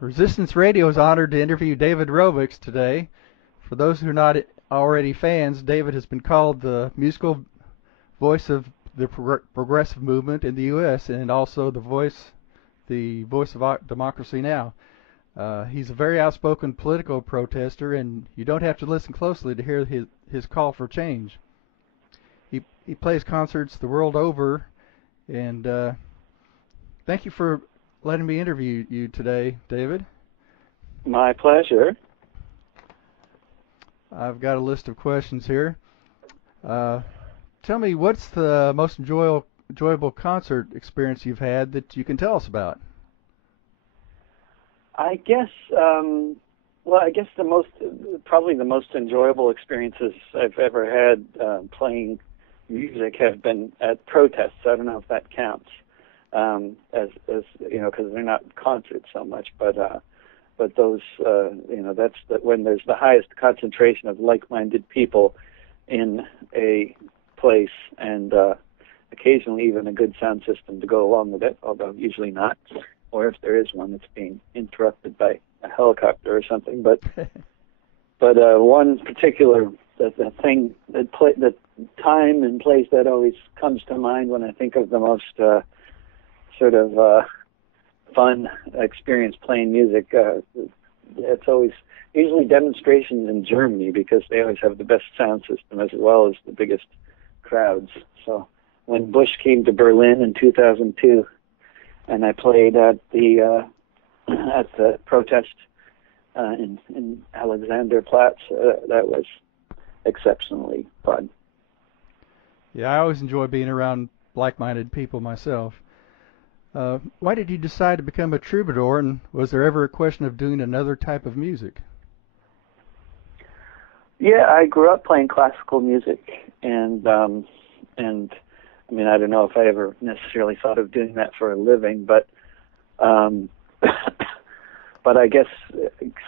Resistance Radio is honored to interview David Rovics today. For those who are not already fans, David has been called the musical voice of the progressive movement in the U.S. and also the voice of democracy now. He's a very outspoken political protester, and you don't have to listen closely to hear his call for change. He plays concerts the world over, and thank you for letting me interview you today, David. My pleasure. I've got a list of questions here. Tell me, what's the most enjoyable concert experience you've had that you can tell us about? I guess, I guess probably the most enjoyable experiences I've ever had playing music have been at protests. I don't know if that counts, as you know, because they're not concerts so much, but those, that's when there's the highest concentration of like-minded people in a place, and occasionally even a good sound system to go along with it, although usually not, or if there is one, it's being interrupted by a helicopter or something. But one particular the time and place that always comes to mind when I think of the most sort of fun experience playing music. It's always usually demonstrations in Germany, because they always have the best sound system as well as the biggest crowds. So when Bush came to Berlin in 2002, and I played at the protest in Alexanderplatz, that was exceptionally fun. Yeah, I always enjoy being around like-minded people myself. Why did you decide to become a troubadour, and was there ever a question of doing another type of music? Yeah, I grew up playing classical music, and I mean, I don't know if I ever necessarily thought of doing that for a living, but but I guess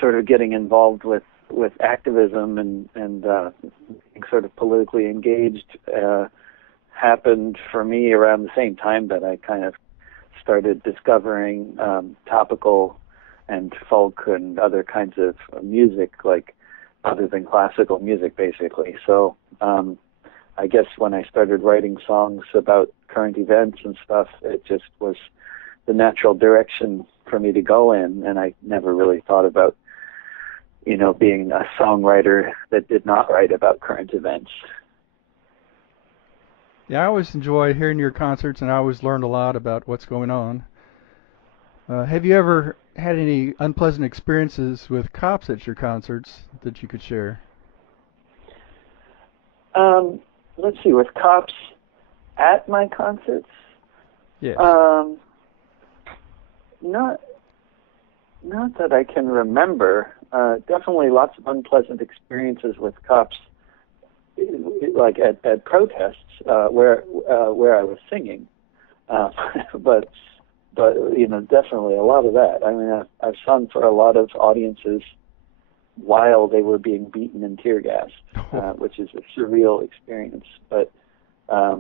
sort of getting involved with activism and sort of politically engaged happened for me around the same time that I kind of started discovering topical and folk and other kinds of music, like other than classical music, basically. So I guess when I started writing songs about current events and stuff, it just was the natural direction for me to go in, and I never really thought about, being a songwriter that did not write about current events. Yeah, I always enjoy hearing your concerts, and I always learn a lot about what's going on. Have you ever had any unpleasant experiences with cops at your concerts that you could share? Let's see, with cops at my concerts? Yes. Not that I can remember. Definitely lots of unpleasant experiences with cops, like at protests where I was singing. But definitely a lot of that. I mean, I've sung for a lot of audiences while they were being beaten and tear gassed, which is a surreal experience. But I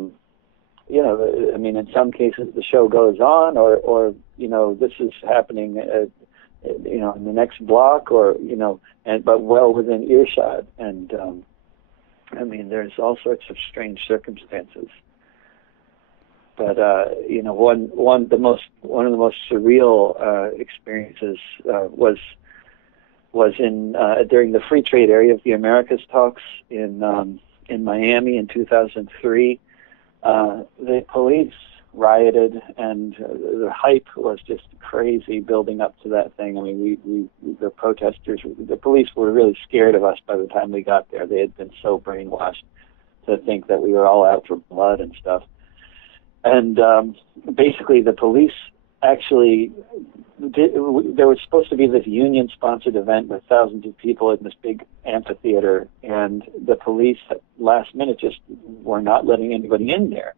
mean, in some cases the show goes on, or this is happening, in the next block, or but well within earshot. And I mean, there's all sorts of strange circumstances. But one of the most surreal experiences was in during the free trade area of the Americas talks in Miami in 2003. The police rioted, and the hype was just crazy building up to that thing. I mean, the protesters, the police were really scared of us by the time we got there. They had been so brainwashed to think that we were all out for blood and stuff. And basically, the police actually there was supposed to be this union-sponsored event with thousands of people in this big amphitheater, and the police at last minute just were not letting anybody in there,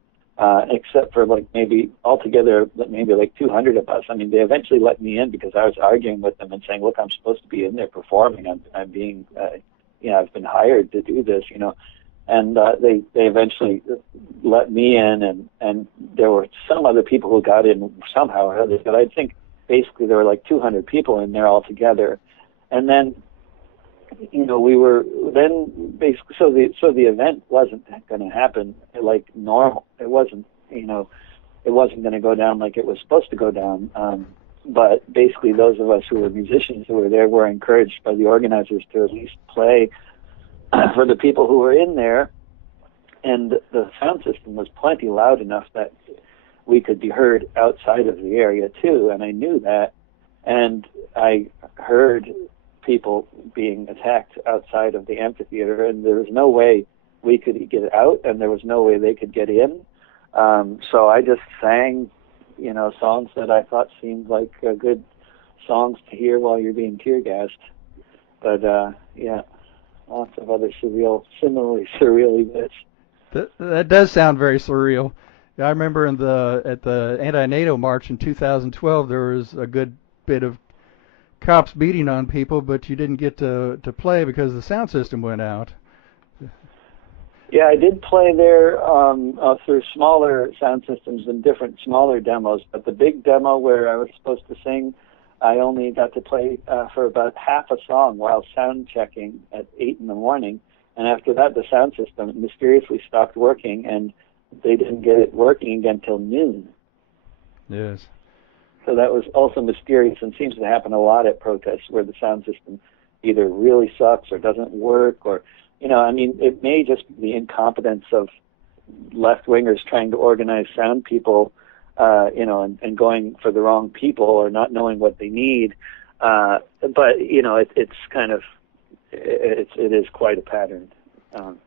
except for maybe altogether maybe 200 of us. I mean, they eventually let me in because I was arguing with them and saying, "Look, I'm supposed to be in there performing. I'm being, I've been hired to do this, And they eventually let me in, and there were some other people who got in somehow or other. But I think basically there were like 200 people in there altogether. And then, we were then basically, so the event wasn't going to happen like normal. It wasn't, it wasn't going to go down like it was supposed to go down. But basically those of us who were musicians who were there were encouraged by the organizers to at least play for the people who were in there. And the sound system was plenty loud enough that we could be heard outside of the area too, and I knew that. And I heard people being attacked outside of the amphitheater, and there was no way we could get out, and there was no way they could get in. So I just sang, songs that I thought seemed like good songs to hear while you're being tear gassed. But yeah, lots of other similarly surreal events. That does sound very surreal. I remember at the anti-NATO march in 2012, there was a good bit of cops beating on people, but you didn't get to play because the sound system went out. Yeah, I did play there through smaller sound systems and different smaller demos, but the big demo where I was supposed to sing, I only got to play for about half a song while sound checking at 8 in the morning. And after that, the sound system mysteriously stopped working, and they didn't get it working again until noon. Yes. So that was also mysterious and seems to happen a lot at protests where the sound system either really sucks or doesn't work, or, it may just be the incompetence of left-wingers trying to organize sound people, and going for the wrong people or not knowing what they need. But, it's kind of, it is quite a pattern, and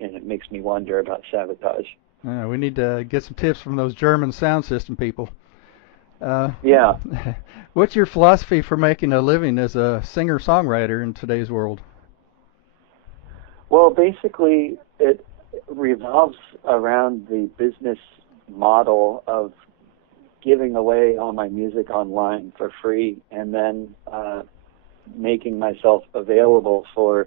it makes me wonder about sabotage. We need to get some tips from those German sound system people. Yeah. What's your philosophy for making a living as a singer-songwriter in today's world? Well, basically, it revolves around the business model of giving away all my music online for free, and then making myself available for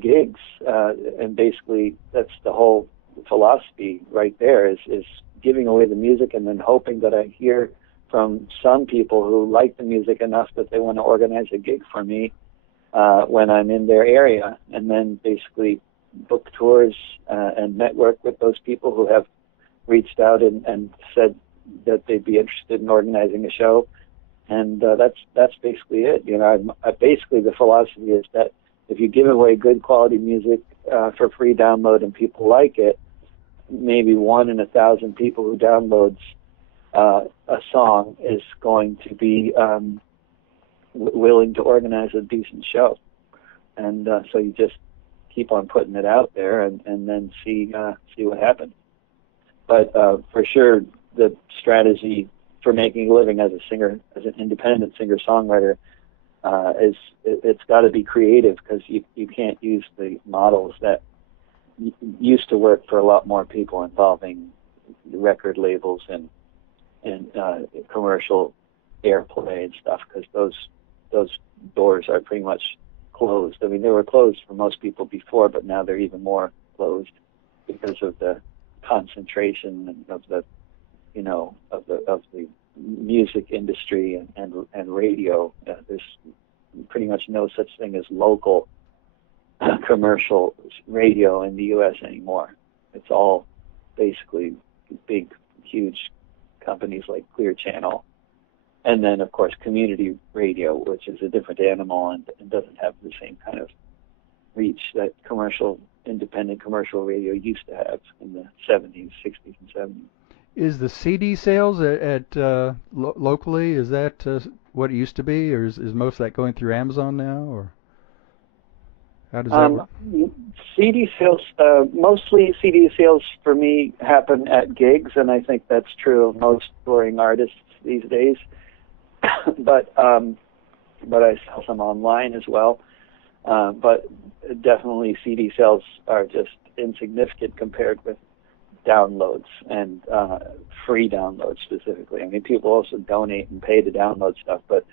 gigs. And basically, that's the whole philosophy right there, is giving away the music and then hoping that I hear from some people who like the music enough that they want to organize a gig for me when I'm in their area, and then basically book tours and network with those people who have reached out and said that they'd be interested in organizing a show. And that's basically it. Basically the philosophy is that if you give away good quality music for free download and people like it, maybe 1 in 1,000 people who downloads a song is going to be willing to organize a decent show. And so you just keep on putting it out there and then see what happens. But for sure, the strategy for making a living as a singer, as an independent singer-songwriter, it's got to be creative, because you can't use the models that used to work for a lot more people involving record labels and commercial airplay and stuff, because those doors are pretty much closed. I mean, they were closed for most people before, but now they're even more closed because of the concentration of the music industry and radio. There's pretty much no such thing as local commercial radio in the U.S. anymore. It's all basically big, huge companies like Clear Channel, and then of course community radio, which is a different animal and doesn't have the same kind of reach that independent commercial radio used to have in the 70s, 60s, and 70s. Is the CD sales locally, is that what it used to be, or is most of that going through Amazon now, or how does that work? CD sales, mostly CD sales for me happen at gigs, and I think that's true of most touring artists these days. But I sell some online as well. But definitely CD sales are just insignificant compared with downloads and free downloads specifically. I mean, people also donate and pay to download stuff, but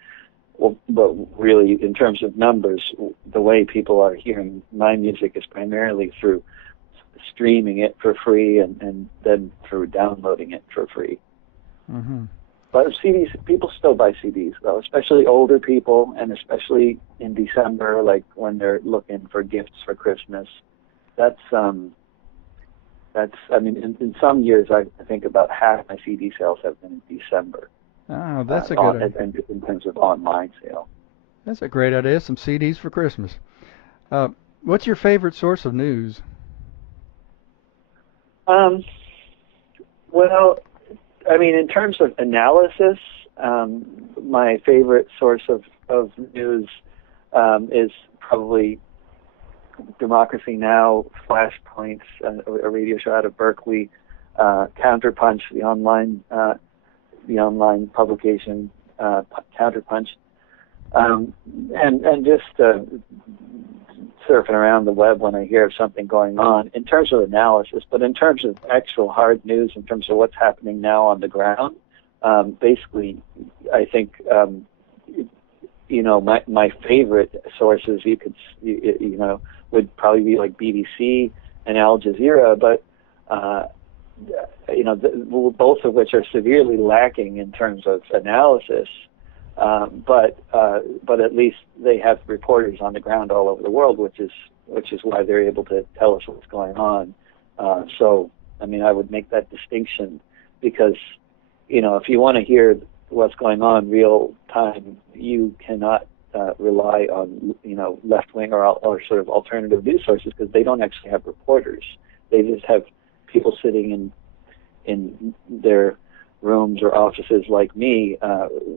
really, in terms of numbers, the way people are hearing my music is primarily through streaming it for free and then through downloading it for free. Mm-hmm. But CDs, people still buy CDs though, especially older people, and especially in December, like when they're looking for gifts for Christmas. That's I mean, in some years, I think about half my CD sales have been in December. Oh, that's a good idea. In terms of online sale. That's a great idea. Some CDs for Christmas. What's your favorite source of news? Well, I mean, in terms of analysis, my favorite source of news is probably Democracy Now!, Flashpoints, a radio show out of Berkeley, Counterpunch, the online publication, Counterpunch, and just surfing around the web when I hear of something going on in terms of analysis. But in terms of actual hard news, in terms of what's happening now on the ground, basically, I think my favorite sources would probably be like BBC and Al Jazeera, but both of which are severely lacking in terms of analysis. But at least they have reporters on the ground all over the world, which is why they're able to tell us what's going on. So, I mean, I would make that distinction because, if you want to hear what's going on real time, you cannot rely on, left-wing or sort of alternative news sources because they don't actually have reporters. They just have people sitting in their rooms or offices like me,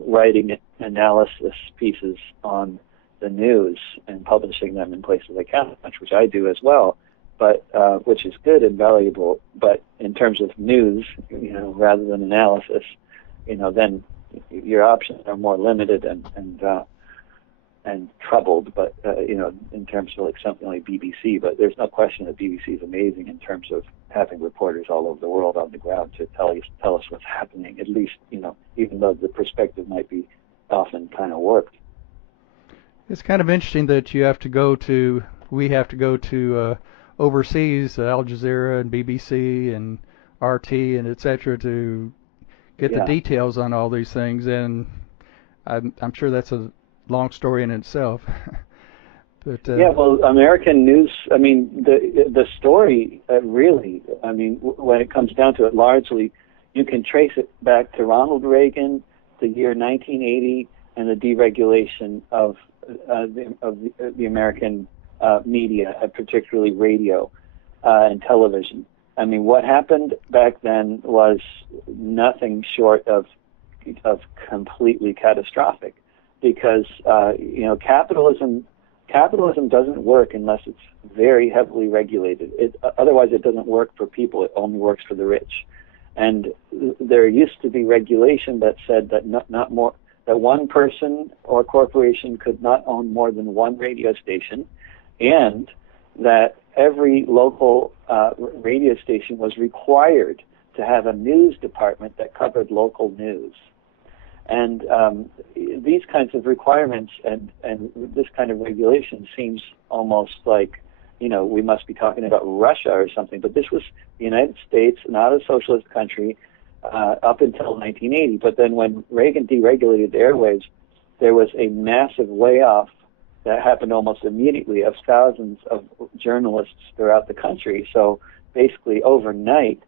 writing analysis pieces on the news and publishing them in places like Counterpunch, which I do as well, but which is good and valuable. But in terms of news, rather than analysis, then your options are more limited and troubled. But in terms of like something like BBC, but there's no question that BBC is amazing in terms of having reporters all over the world on the ground to tell us what's happening. At least, even though the perspective might be often kind of warped. It's kind of interesting that we have to go to overseas, Al Jazeera and BBC and RT and etc. to get the details on all these things, and I'm sure that's a long story in itself. But well, American news, I mean, the story really, I mean, when it comes down to it, largely you can trace it back to Ronald Reagan, the year 1980, and the deregulation of the American media, particularly radio and television. I mean, what happened back then was nothing short of completely catastrophic, because capitalism doesn't work unless it's very heavily regulated. Otherwise, it doesn't work for people. It only works for the rich. And there used to be regulation that said that that one person or corporation could not own more than one radio station, and that every local radio station was required to have a news department that covered local news. And these kinds of requirements and this kind of regulation seems almost like, we must be talking about Russia or something. But this was the United States, not a socialist country, up until 1980. But then when Reagan deregulated the airwaves, there was a massive layoff that happened almost immediately of thousands of journalists throughout the country. So basically overnight,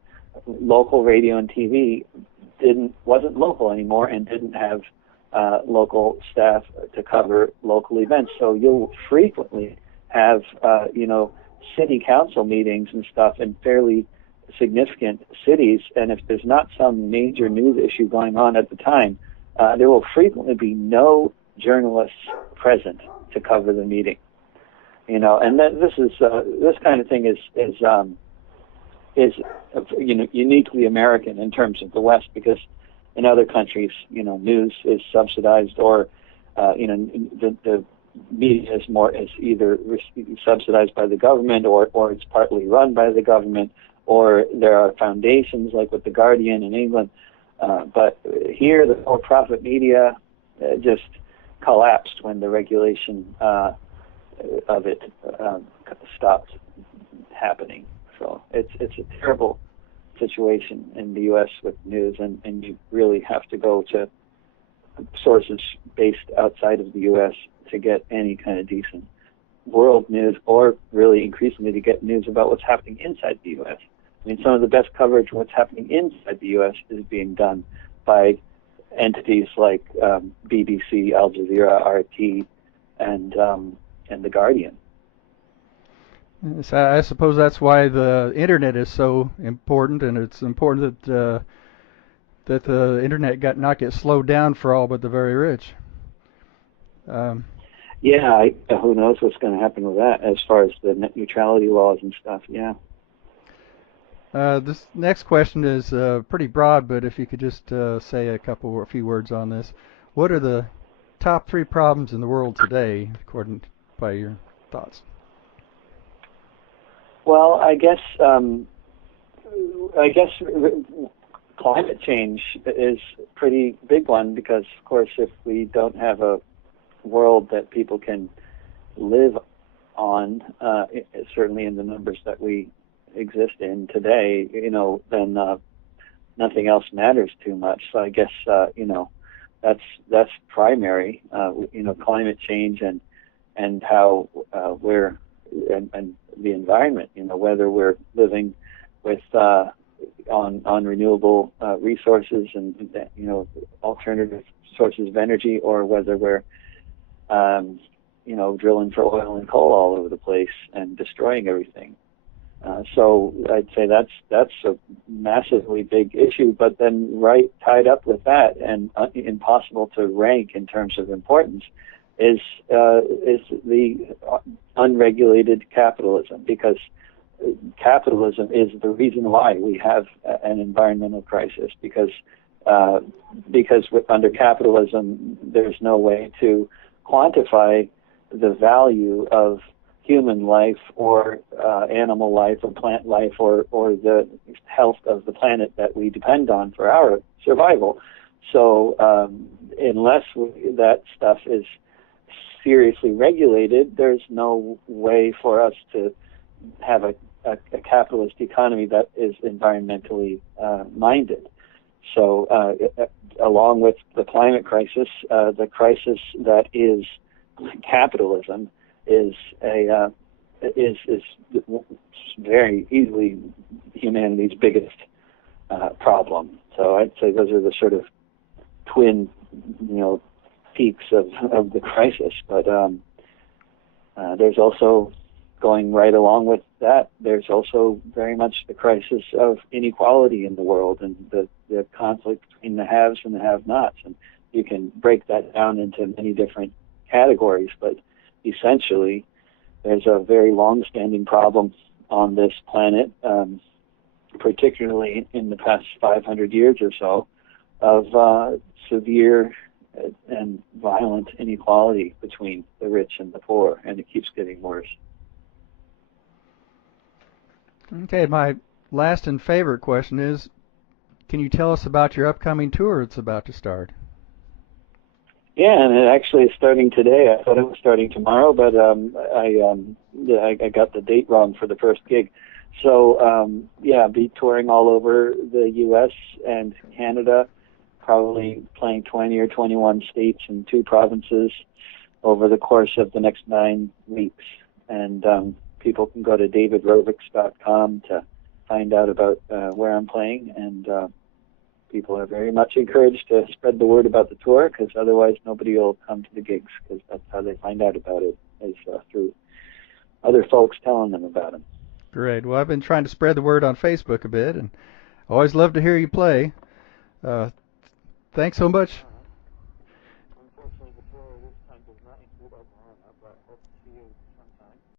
local radio and TV wasn't local anymore and didn't have local staff to cover local events. So you'll frequently have city council meetings and stuff in fairly significant cities, and if there's not some major news issue going on at the time, there will frequently be no journalists present to cover the meeting. And then this kind of thing is uniquely American in terms of the West, because in other countries, news is subsidized, or the media is either subsidized by the government, or it's partly run by the government, or there are foundations like with the Guardian in England. But here, the for-profit media just collapsed when the regulation of it stopped happening. So it's a terrible situation in the U.S. with news, and you really have to go to sources based outside of the U.S. to get any kind of decent world news, or really increasingly to get news about what's happening inside the U.S. I mean, some of the best coverage of what's happening inside the U.S. is being done by entities like BBC, Al Jazeera, RT, and The Guardian. So I suppose that's why the internet is so important, and it's important that the internet not get slowed down for all but the very rich. Um, Yeah, who knows what's going to happen with that as far as the net neutrality laws and stuff. Yeah. this next question is pretty broad, but if you could just say a few words on this. What are the top 3 problems in the world today, according by your thoughts? Well, I guess climate change is a pretty big one because, of course, if we don't have a world that people can live on, certainly in the numbers that we exist in today, then nothing else matters too much. So I guess that's primary. Climate change and how we're and the environment. Whether we're living with on renewable resources and alternative sources of energy, or whether we're drilling for oil and coal all over the place and destroying everything. So I'd say that's a massively big issue. But then right tied up with that and impossible to rank in terms of importance is the unregulated capitalism, because capitalism is the reason why we have an environmental crisis, because under capitalism there's no way to quantify the value of human life or animal life or plant life or the health of the planet that we depend on for our survival. So unless that stuff is seriously regulated, there's no way for us to have a capitalist economy that is environmentally minded. So along with the climate crisis, the crisis that is capitalism is very easily humanity's biggest problem. So I'd say those are the sort of twin, peaks of the crisis. But there's also, going right along with that, there's also very much the crisis of inequality in the world and the conflict between the haves and the have-nots. And you can break that down into many different categories, but essentially there's a very long-standing problem on this planet, particularly in the past 500 years or so, of severe and violent inequality between the rich and the poor, and it keeps getting worse. Okay, my last and favorite question is, can you tell us about your upcoming tour that's about to start? Yeah, and it actually is starting today. I thought it was starting tomorrow, but I got the date wrong for the first gig. So I'll be touring all over the U.S. and Canada, probably playing 20 or 21 states and 2 provinces over the course of the next 9 weeks. And people can go to davidrovics.com to find out about where I'm playing, and people are very much encouraged to spread the word about the tour, because otherwise nobody will come to the gigs, because that's how they find out about it, is through other folks telling them about them. Great. Well, I've been trying to spread the word on Facebook a bit, and I always love to hear you play. Thanks so much.